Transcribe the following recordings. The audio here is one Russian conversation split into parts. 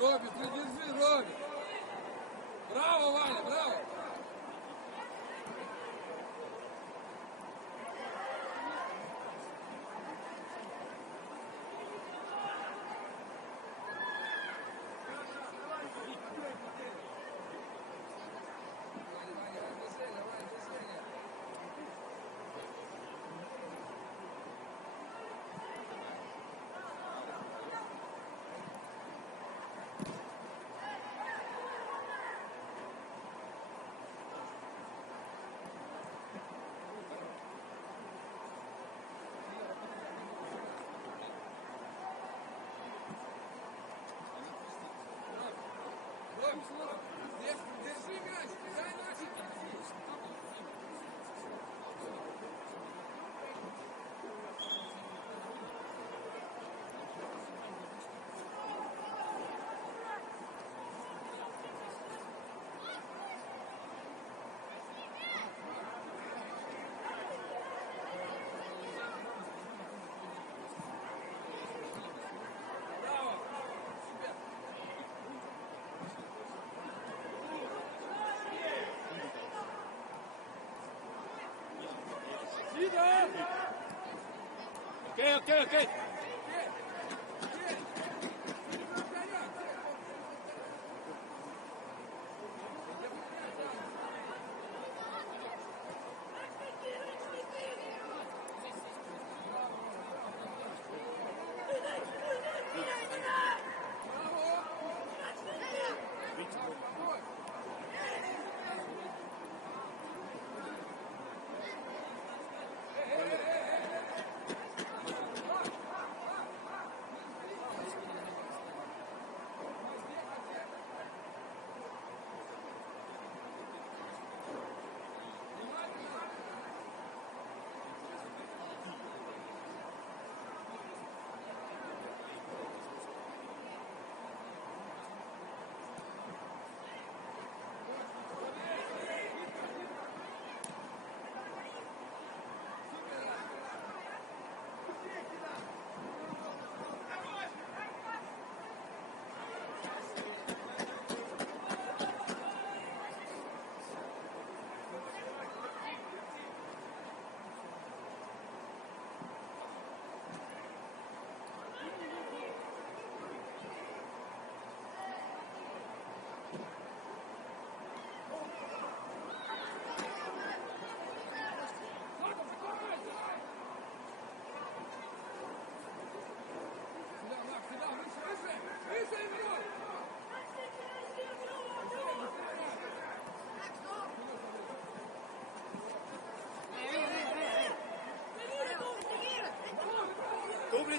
Роби, придержи, Роби! Браво, Ваня, браво! Держи мяч, дай носить. Okay.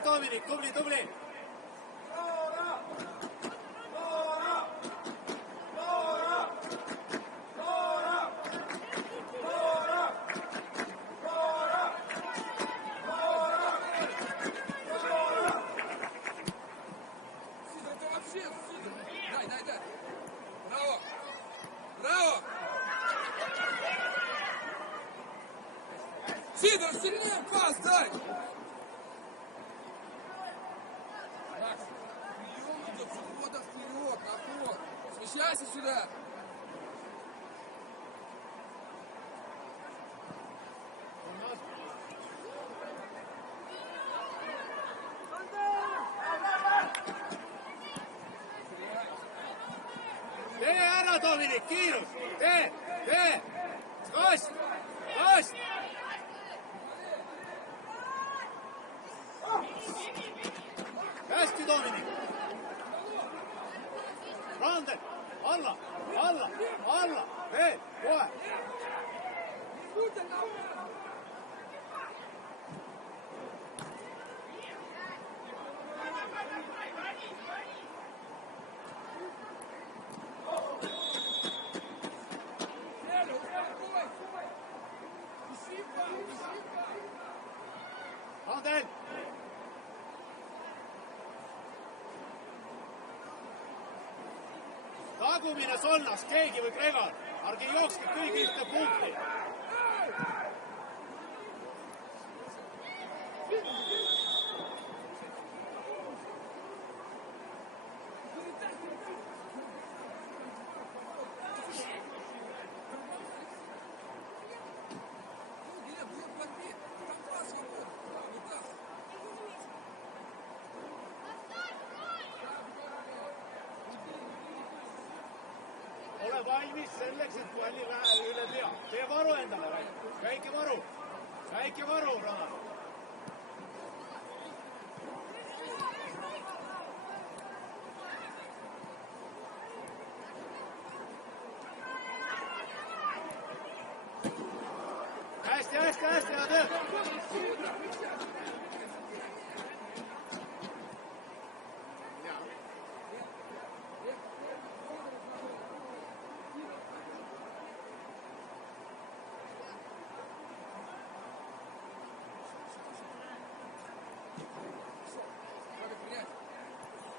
Dominic, double. Дай. Браво! Сидор, сильнее пас дай! Макс, прием идет с ухода вперед, на ход. Смещайся сюда. Tee ära, Dominic, kiirus! Tee! Kost! tagumine solnas, keegi või Kreeval. Ärge jookske kõik ühte punkti. Ole valmis selleks, et palli üle pea. Tee varu endale. Väike varu. Väike varu, Ronald. Hästi, hea töö.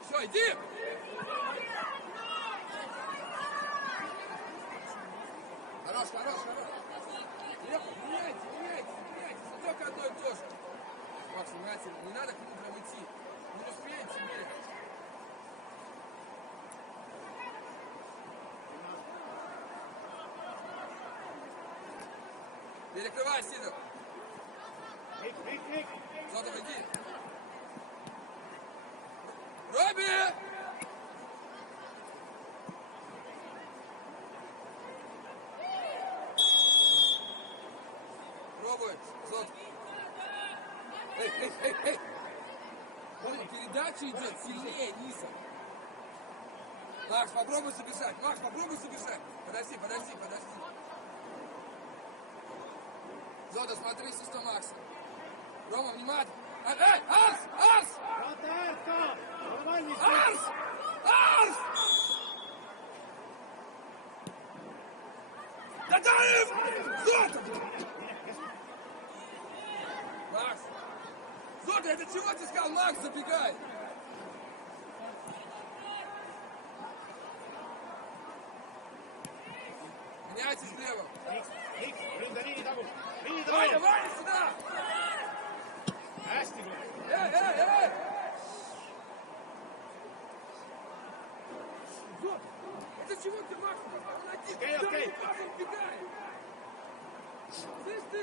Все, иди! Хорош. Меняйте. Только одно и то же. Макс, внимательно. Не надо к нему прям идти. Не успеете, теперь. Перекрывай, Сидор. Зотов, иди. Робби! Пробуй, Зотов. Эй. Вон, передача идет сильнее низом. Макс, попробуй забежать. Подожди. Зотов, смотри, сестра Макса. Рома, внимательно. Эй, Арс! Арс! Дадаев! Зотов! Макс! Зотов, это чего ты сказал? Макс, забегай! Меняйте слева! Давай сюда! Эй! Зотов, это чего ты, Макс? Окей. Бегай! Слышь ты!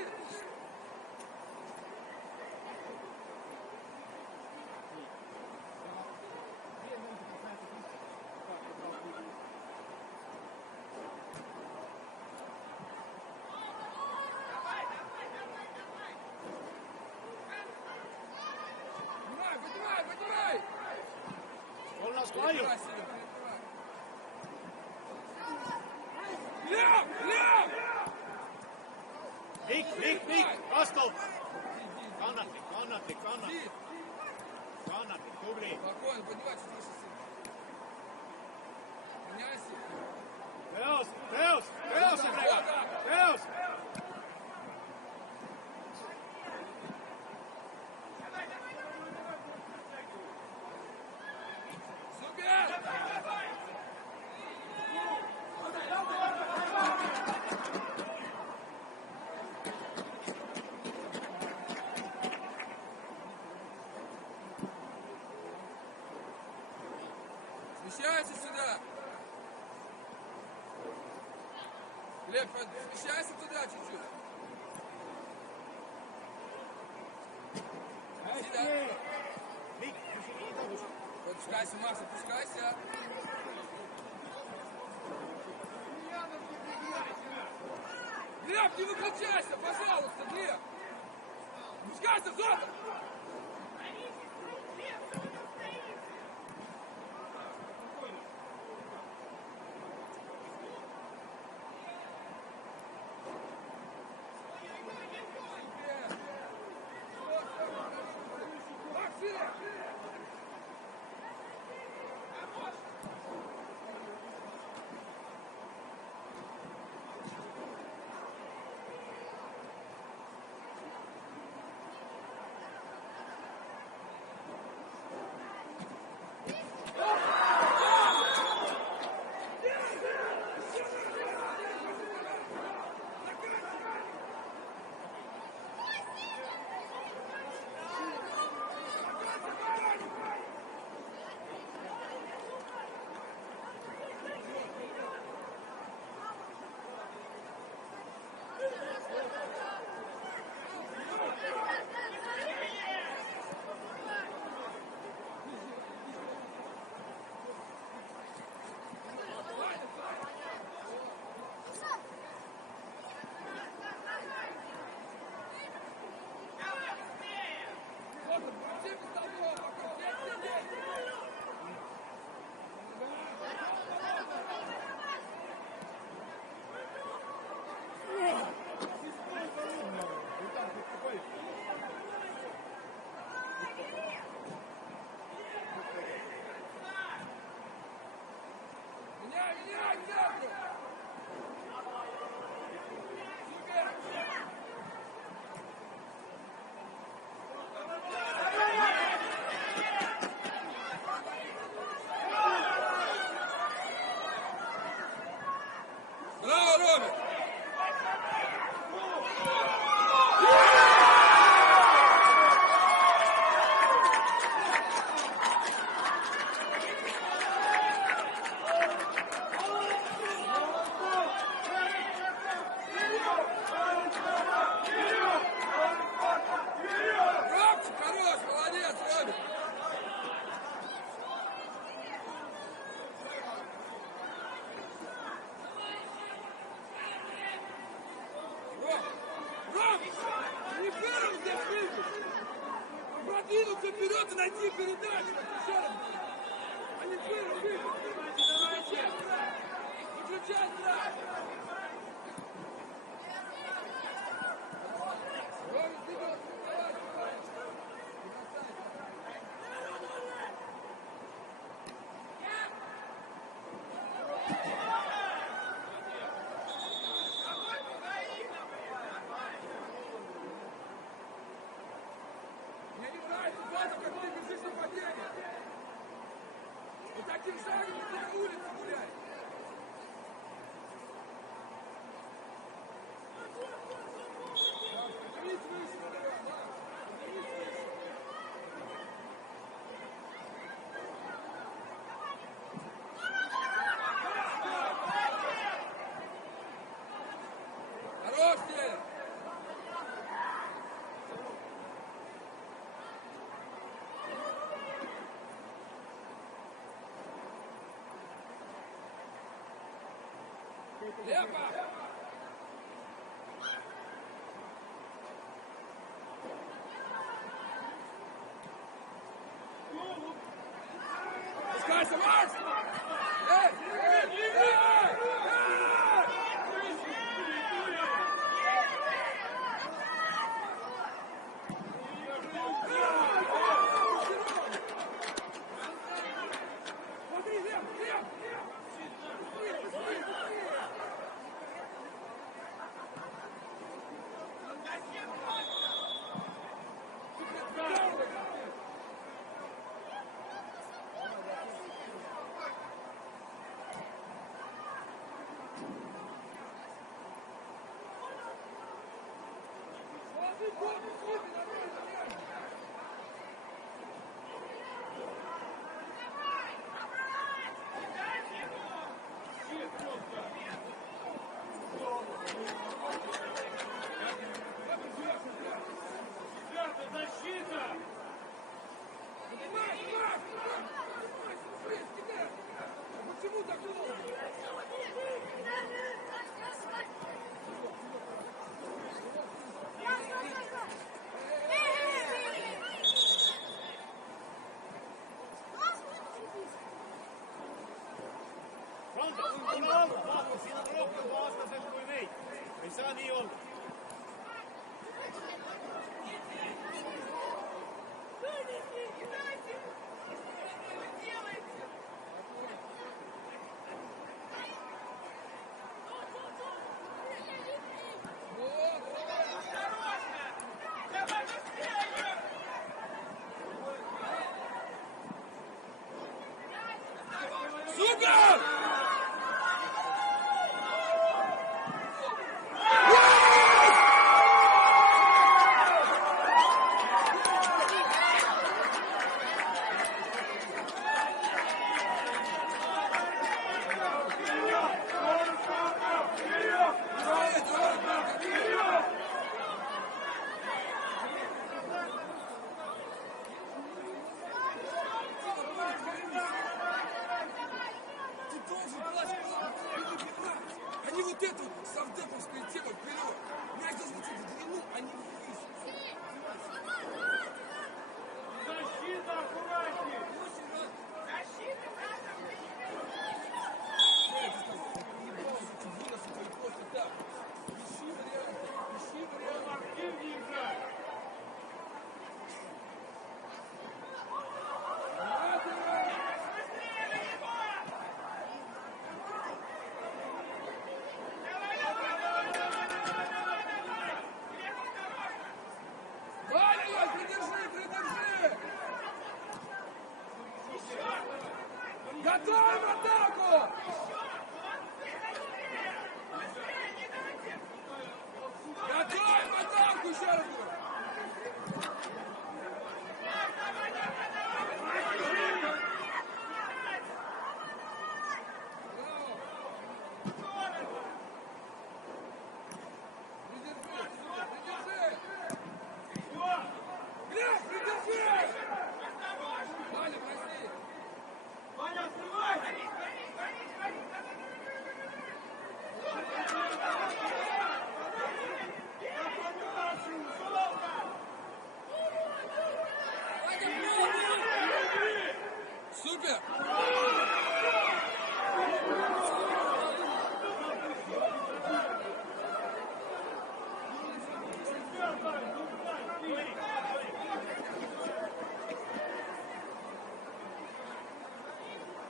Поднимай! Он нас клонит. Лев! Vik, vastu! Kannatlik, tubli! Спокойно, поднимайся, слушай. Меняйся. Teos! Супер! Смещайся сюда! Глеб, смещайся туда чуть-чуть. Vik, püsi nii tõus. Опускайся, Макс, опускайся. Глеб, не выключайся, пожалуйста, Глеб. Опускайся, Зотов. Браво, Роберт! Робчик, хорош, молодец, Роберт! Ром! Не первым здесь выйдешь! Продвинуться вперед и найти передачу! Еще раз! А не первым выйдешь! Выключай страх! Ром, вперед! Давай, давай! Мне не нравится, Вася, как ты бежишь нападение. Вот таким шагом ты на улице гуляй. Поднимись выше, да. Поднимись выше. Хорош, Федя. Лепа! Пускайся, Макс! Эй! Эй! Эй! Смотри, Леп! Леп! Защита! Почему так долго? Fronta, kuntoon! Vahva siinä rohkea vastaisen kuin ei. Ei saa niin olla. Супер! Они вот эту совдеповскую тему вперед. Мяч должен быть в длину, а не вниз. Готовим атаку! Готовим атаку, еще раз говорю! Супер!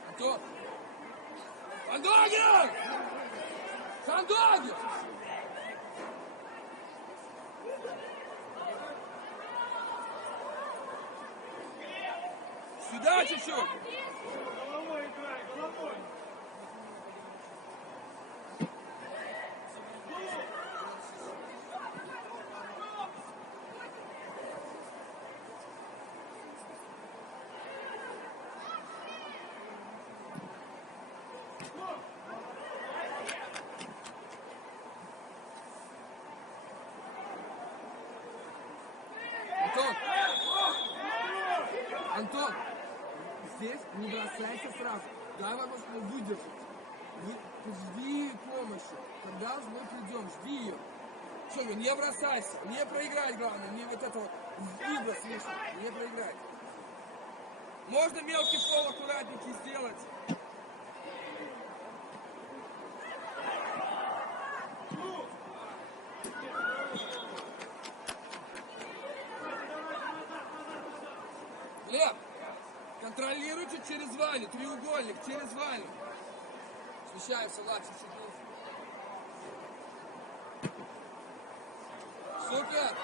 Антон! Сандогин! Сандогин! Сюда чуть-чуть! Головой играй, головой! Антон! Антон! Здесь не бросайся сразу. Дай возможность выдержать. Жди помощи. Когда мы придем, жди ее. Что, не бросайся. Не проиграть, главное. Не вот это вот выброс лишний. Не проиграть. Можно мелкий фол аккуратненький сделать. Глеб, контролируйте через Ваню, треугольник, через Ваню. Смещаемся, Влад, чуть-чуть ниже. Супер!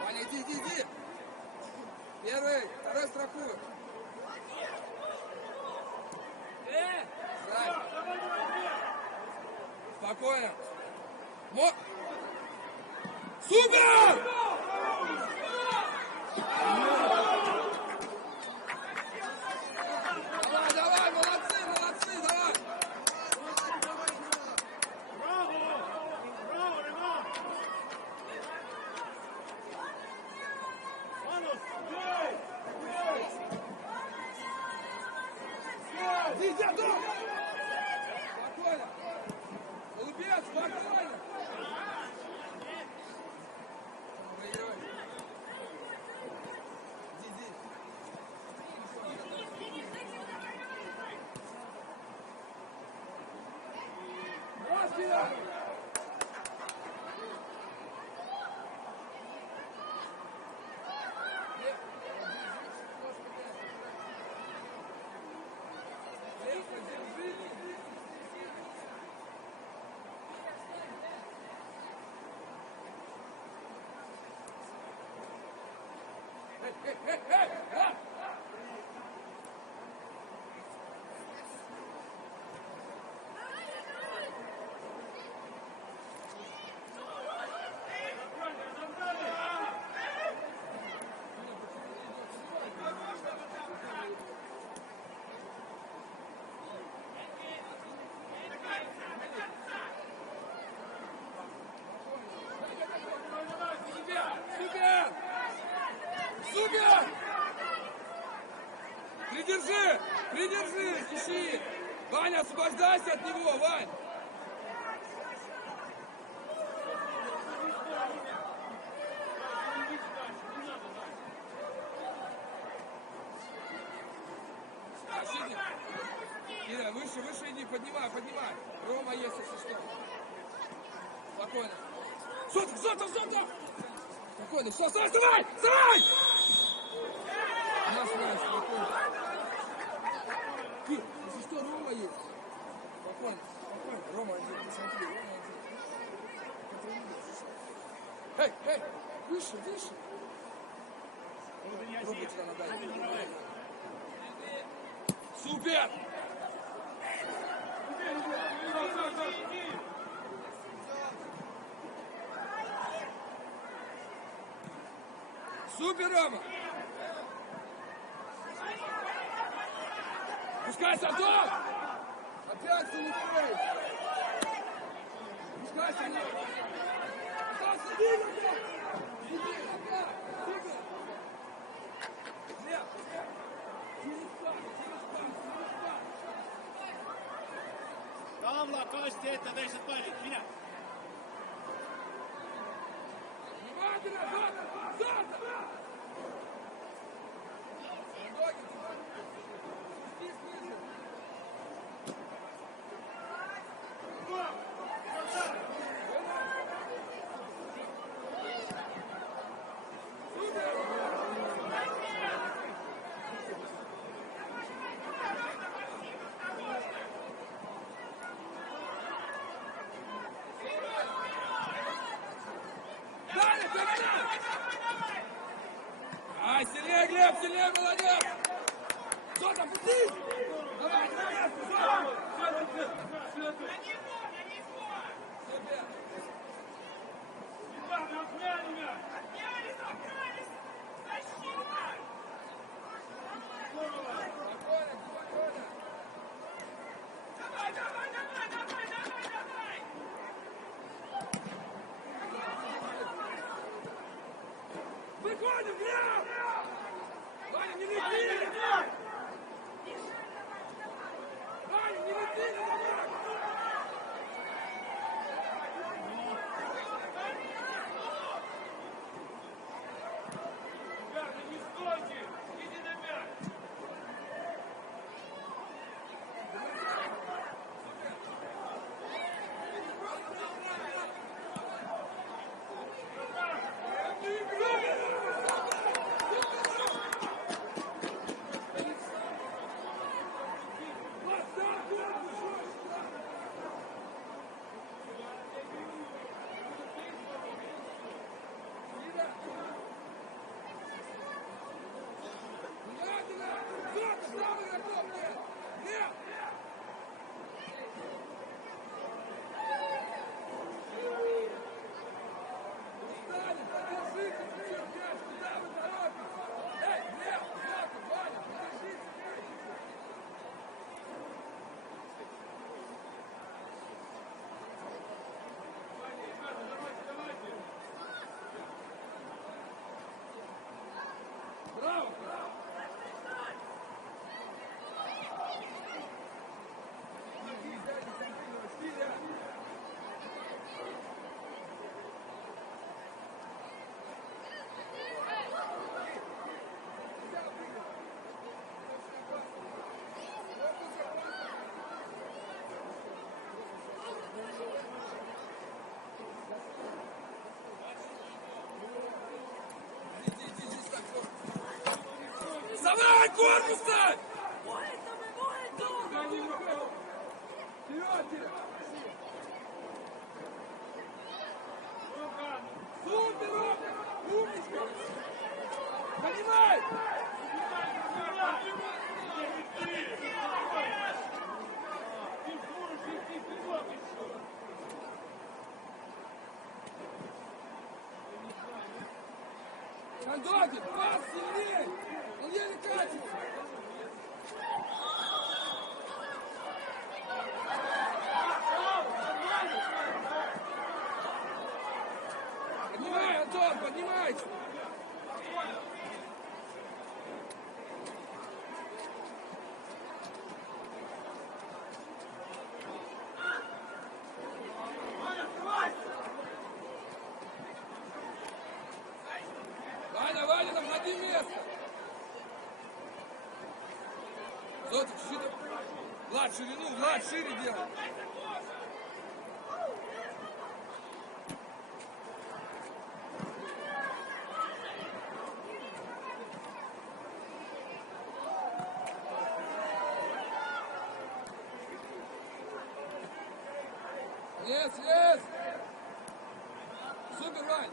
Ваня, иди. Первый, второй страхует. Спокойно. Супер! Давай, молодцы, давай. Браво, Ремон! Ванус, бей! Иди, Антон! Спокойно. Голубец, спокойно. Проигрывай. Иди. Мастер! Супер! Придержи, ищи! Ваня, освобождайся от него, Вань! Защитник! Кира, выше иди, поднимай! Рома есть, если что. Спокойно. Зотов! Спокойно, все, вставай! Вставай! Наш мяч, спокойно. Ты, если что, Рома есть. Спокойно. Рома один, посмотри, Рома один. Эй, выше. Рома тебя надо. Супер! Супер, Рома! Пускайся, Антон! Опять Синекрей! Пускайся, нет! Сиди, Глеб! Tamla, kasti, että teiset painit, minä. Внимательно, Зотов! Спустись ниже! Ай, сильнее, Глеб, сильнее, молодец! Зотов, пусти! Давай, Супер! Выходим, Глеб! Ваня, не лети! Ваня, не лети! Ребята, не стойте! Иди на мяч! Браво! Давай, корпус ставь! Вперед! Супер, Рома! Умничка! Понимай! Шандоки, пас сильнее! Он еле катится! Поднимай, Антон, поднимайте! Ваня, находи место! Зотик, чуть-чуть. Влад, ширину, Влад, шире делай! Yes, yes! Супер, Вань!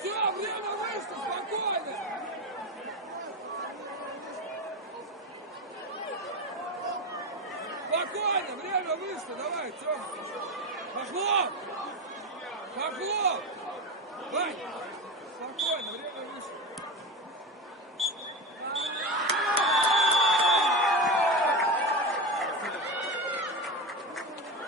Все, время вышло, спокойно! Спокойно, время вышло, давай, Тём. Хохлов! Хохлов! Вань, спокойно, время вышло.